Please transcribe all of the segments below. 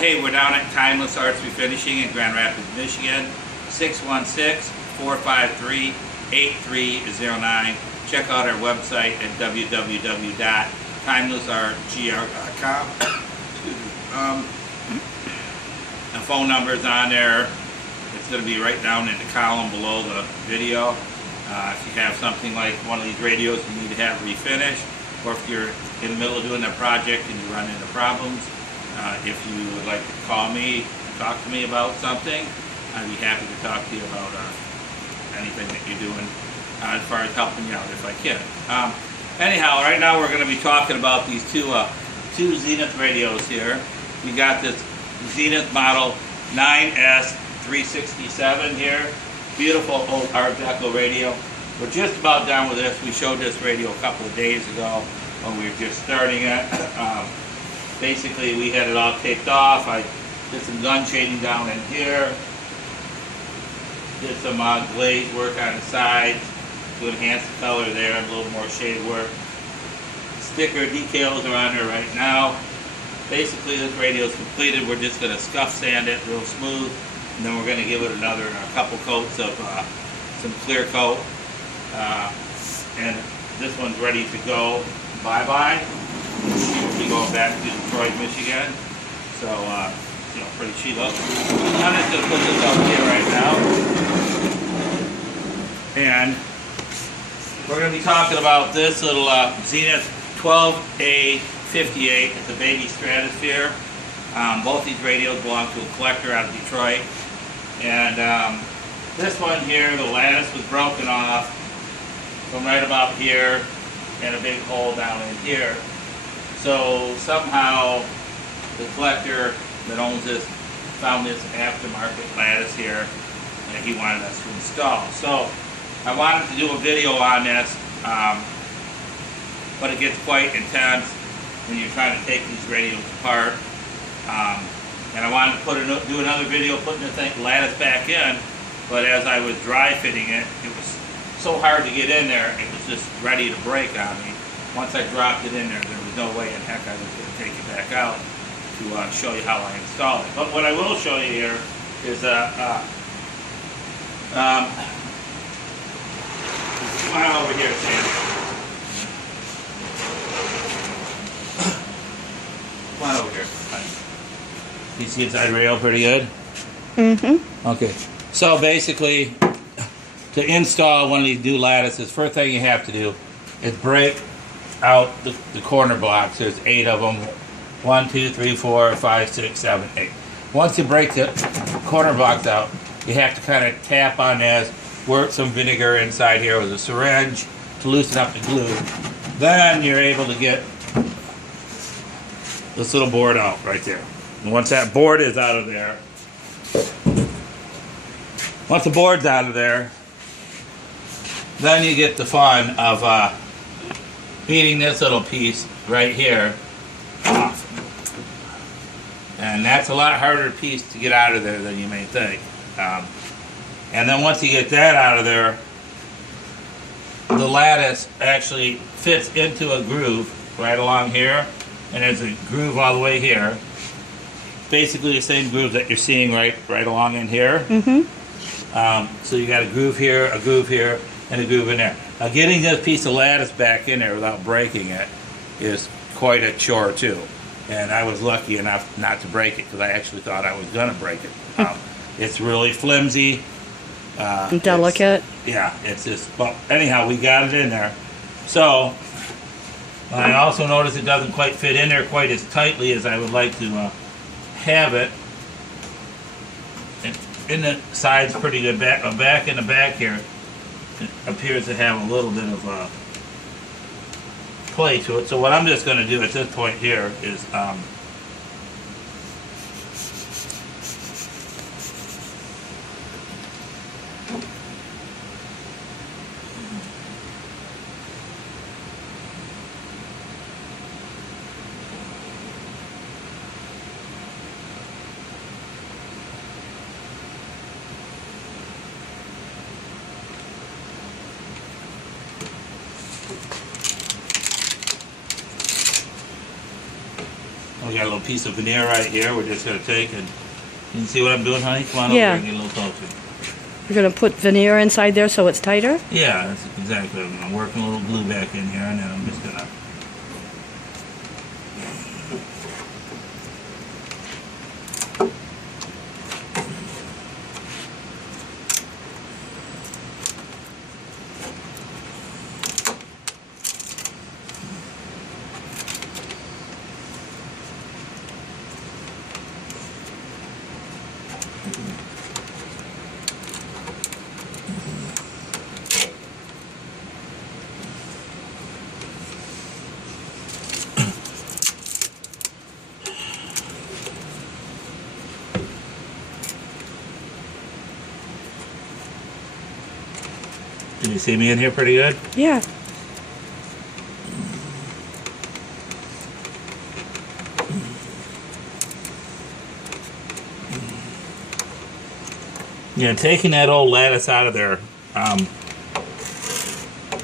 hey, we're down at Timeless Arts Refinishing in Grand Rapids, Michigan, 616-453-8309. Check out our website at www.timelessrtgr.com. The phone number's on there. It's going to be right down in the column below the video. If you have something like one of these radios you need to have refinished, or if you're in the middle of doing a project and you run into problems, if you would like to call me, talk to me about something, I'd be happy to talk to you about anything that you're doing as far as helping you out if I can. Anyhow, right now we're going to be talking about these two Zenith radios here. We got this Zenith model 9S367 here. Beautiful old Art Deco radio. We're just about done with this. We showed this radio a couple of days ago when we were just starting it. Basically, we had it all taped off. I did some gun shading down in here. Did some glaze work on the sides to enhance the color there, and a little more shade work. Sticker decals are on there right now. Basically, this radio is completed. We're just going to scuff sand it real smooth, and then we're going to give it a couple coats of some clear coat. And this one's ready to go bye-bye. We'll be going back to Detroit, Michigan. So, pretty cheap up. I'm just going to put this up here right now. And we're going to be talking about this little Zenith 12A58. It's a Baby Stratosphere. Both these radios belong to a collector out of Detroit. And this one here, the lattice was broken off from right about here and a big hole down in here. So somehow the collector that owns this found this aftermarket lattice here that he wanted us to install. So I wanted to do a video on this, but it gets quite intense when you're trying to take these radios apart. And I wanted to do another video putting the lattice back in, but as I was dry fitting it, it was so hard to get in there, it was just ready to break on me. Once I dropped it in there, there was no way in heck I was going to take it back out to show you how I installed it. But what I will show you here is come on over here, Sam. Come on over here. You see inside rail pretty good? Mm-hmm. Okay. So basically, to install one of these new lattices, first thing you have to do is break out the corner blocks. There's 8 of them. 1, 2, 3, 4, 5, 6, 7, 8. Once you break the corner blocks out, you have to kind of tap on this, squirt some vinegar inside here with a syringe to loosen up the glue. Then you're able to get this little board out right there. And once that board is out of there, once the board's out of there, then you get the fun of feeding this little piece right here off. And that's a lot harder piece to get out of there than you may think. And then once you get that out of there, the lattice actually fits into a groove right along here, and there's a groove all the way here. Basically the same groove that you're seeing right along in here. Mm-hmm. So you got a groove here, and a groove in there. Now getting this piece of lattice back in there without breaking it is quite a chore too. And I was lucky enough not to break it, because I actually thought I was going to break it. It's really flimsy. Delicate. It's just, but anyhow, we got it in there. So, I also noticed it doesn't quite fit in there quite as tightly as I would like to have it. In the side's pretty good. Back in the back here, it appears to have a little bit of play to it. So what I'm just going to do at this point here is got a little piece of veneer right here. We're just going to take and, you see what I'm doing, honey? Come on Yeah. over and get a little closer. You're gonna put veneer inside there so it's tighter? Yeah, that's exactly what I'm working a little glue back in here, and then I'm just going to... Can you see me in here pretty good? Yeah. Yeah, taking that old lattice out of there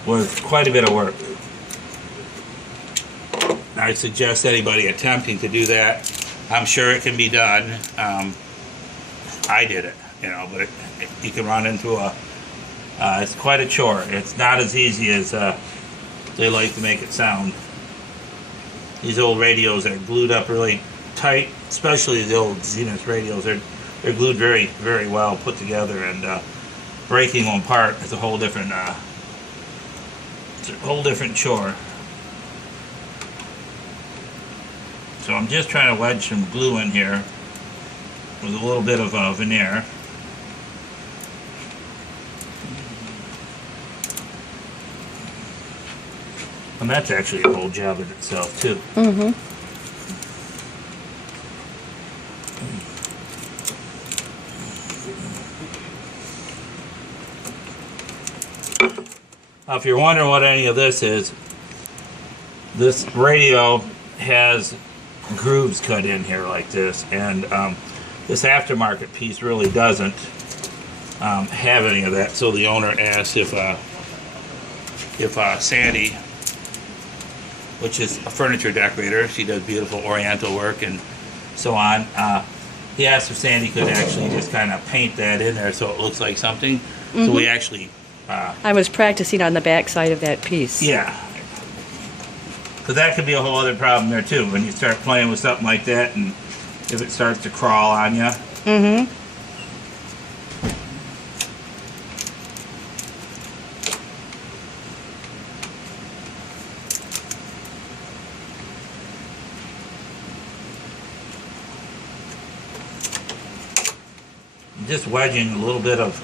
was quite a bit of work. I suggest anybody attempting to do that. I'm sure it can be done. I did it, you know, but you can run into a... it's quite a chore. It's not as easy as they like to make it sound. These old radios are glued up really tight, especially the old Zenith radios. They're glued very, very well put together, and breaking them apart is a whole different chore. So I'm just trying to wedge some glue in here with a little bit of veneer. And that's actually a whole job in itself, too. Mm-hmm. Now, if you're wondering what any of this is, this radio has grooves cut in here like this, and this aftermarket piece really doesn't have any of that. So the owner asked if Sandy, which is a furniture decorator, she does beautiful oriental work and so on, he asked if Sandy could actually just kind of paint that in there so it looks like something. So we actually... I was practicing on the back side of that piece. Yeah. Because that could be a whole other problem there too, when you start playing with something like that and if it starts to crawl on you. Mm-hmm. Just wedging a little bit of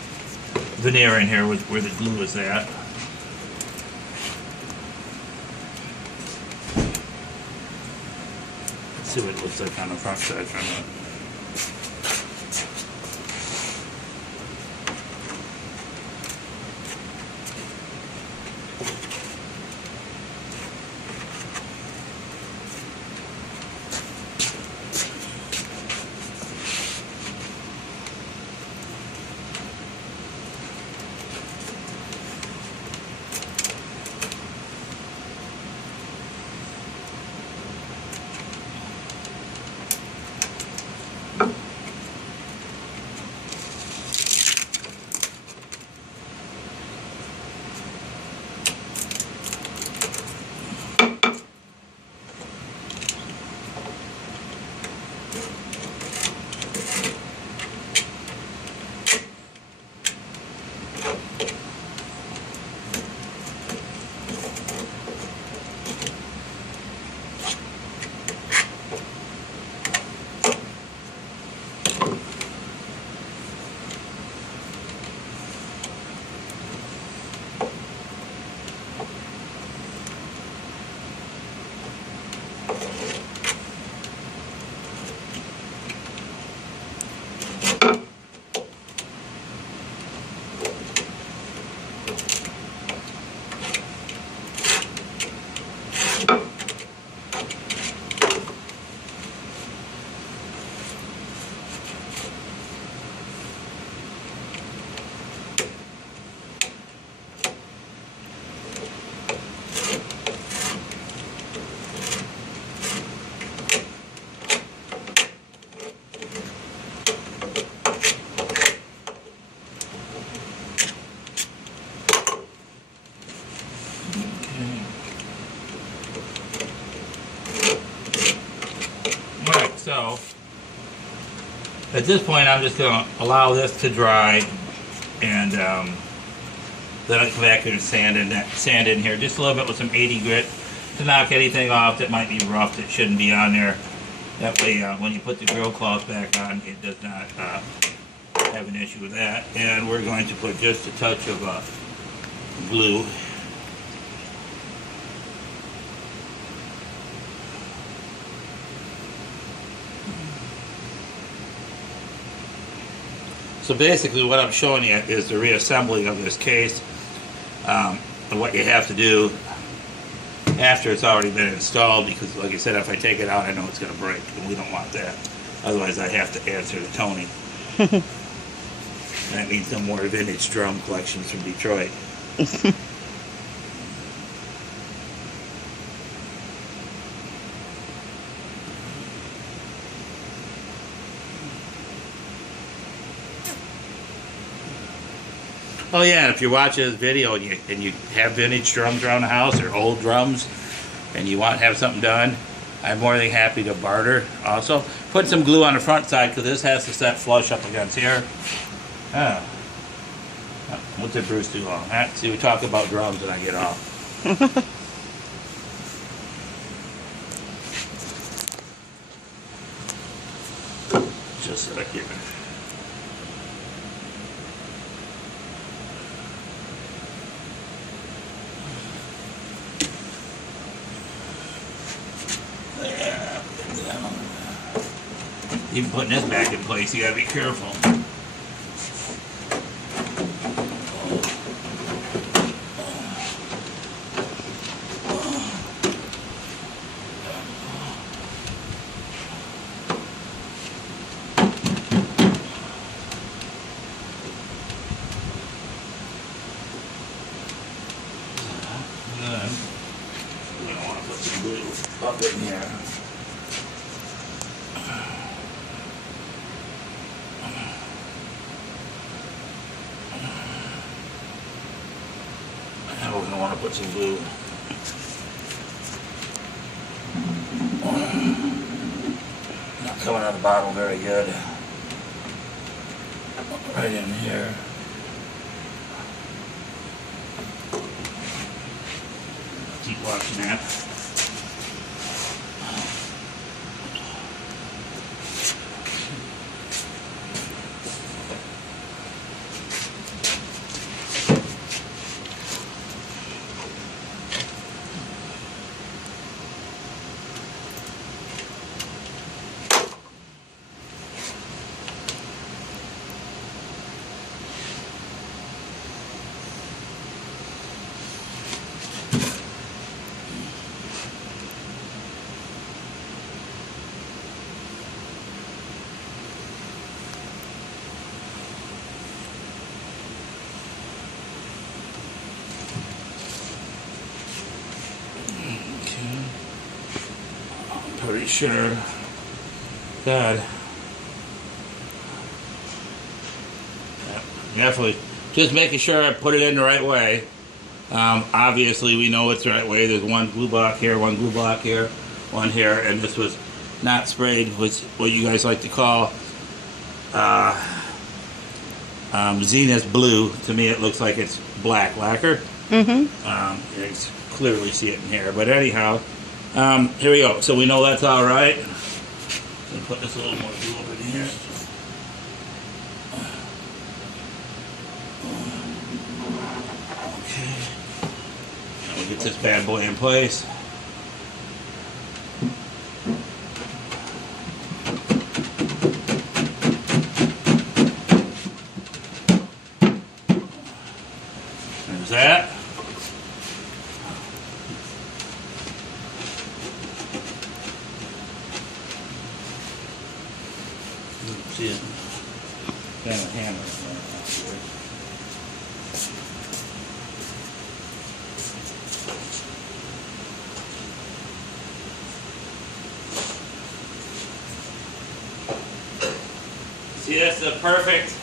veneer in here where the glue is at. Let's see what it looks like on the front side from it. So at this point, I'm just going to allow this to dry, and then I'll come back here and sand in here just a little bit with some 80 grit to knock anything off that might be rough that shouldn't be on there. That way, when you put the grill cloth back on, it does not have an issue with that. And we're going to put just a touch of glue. So basically what I'm showing you is the reassembling of this case, and what you have to do after it's already been installed, because like I said, if I take it out I know it's going to break, and we don't want that. Otherwise I have to answer to Tony. That means no more vintage drum collections from Detroit. Oh yeah, and if you're watching this video and you have vintage drums around the house or old drums and you want to have something done, I'm more than happy to barter also. Put some glue on the front side because this has to set flush up against here. What did Bruce do wrong? See, we talk about drums and I get off. Just like here. Even putting this back in place, you gotta be careful. We don't want to put some glue up in here. Now we're going to want to put some glue. Not coming out of the bottle very good. Right in here. Keep watching that. Pretty sure that definitely just making sure I put it in the right way. Obviously we know it's the right way. There's one glue block here, one glue block here, one here, and this was not sprayed, which what you guys like to call Zenith blue. To me it looks like it's black lacquer. You can clearly see it in here, but anyhow, here we go. So we know that's all right. So put this a little more glue over here. Okay. Now we get this bad boy in place. There's that. See it? Got a hammer here. See, that's the perfect.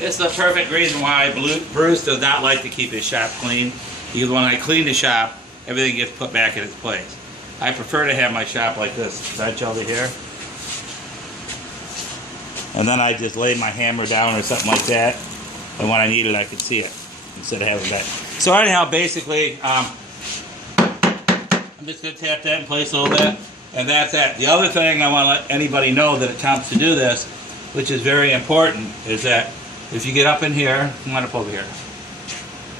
It's the perfect reason why Bruce does not like to keep his shop clean. Because when I clean the shop, everything gets put back in its place. I prefer to have my shop like this bench over here. And then I just lay my hammer down or something like that. And when I need it, I can see it instead of having that. So anyhow, basically, I'm just going to tap that in place a little bit. And that's that. The other thing I want to let anybody know that attempts to do this, which is very important, is that if you get up in here, come on up over here.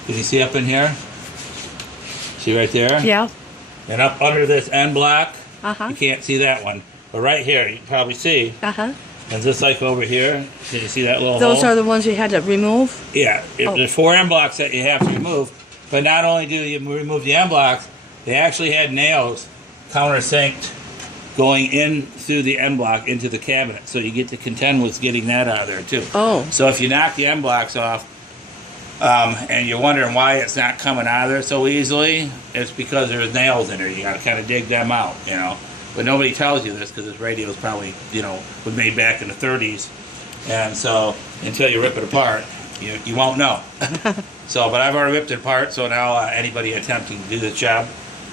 Can you see up in here? See right there? Yeah. And up under this end block, Uh-huh. you can't see that one. But right here, you can probably see. Uh-huh. And just like over here, can you see that little Those hole? are the ones you had to remove? Yeah, Oh. there's 4 end blocks that you have to remove. But not only do you remove the end blocks, they actually had nails countersinked going in through the end block into the cabinet. So you get to contend with getting that out of there too. Oh. So if you knock the end blocks off, and you're wondering why it's not coming out of there so easily, it's because there's nails in there. You gotta kind of dig them out, you know. But nobody tells you this because this radio is probably, you know, was made back in the 30s. And so until you rip it apart, you won't know. So, but I've already ripped it apart, so now anybody attempting to do this job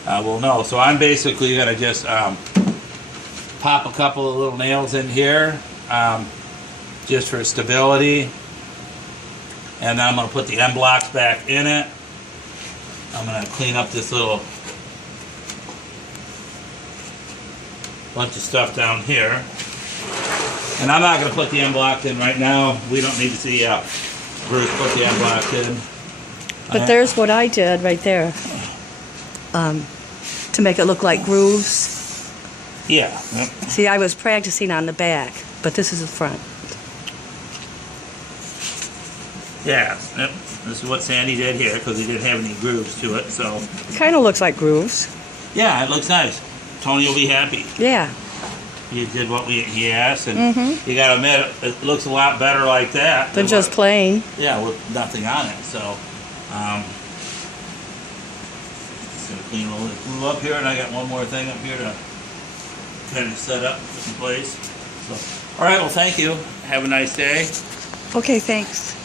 will know. So I'm basically gonna just pop a couple of little nails in here, just for stability. And then I'm going to put the end blocks back in it. I'm going to clean up this little bunch of stuff down here. And I'm not going to put the end block in right now. We don't need to see Bruce put the end block in. But there's what I did right there. To make it look like grooves. Yeah. Yep. See, I was practicing on the back, but this is the front. Yeah. Yep. This is what Sandy did here because he didn't have any grooves to it. So. It kind of looks like grooves. Yeah, it looks nice. Tony will be happy. Yeah. You did what he asked, and you got to admit, it looks a lot better like that Than just plain. Yeah, with nothing on it. So, just gonna clean a little glue up here, and I got one more thing up here to kind of set up in place. So, all right, well, thank you. Have a nice day. Okay, thanks.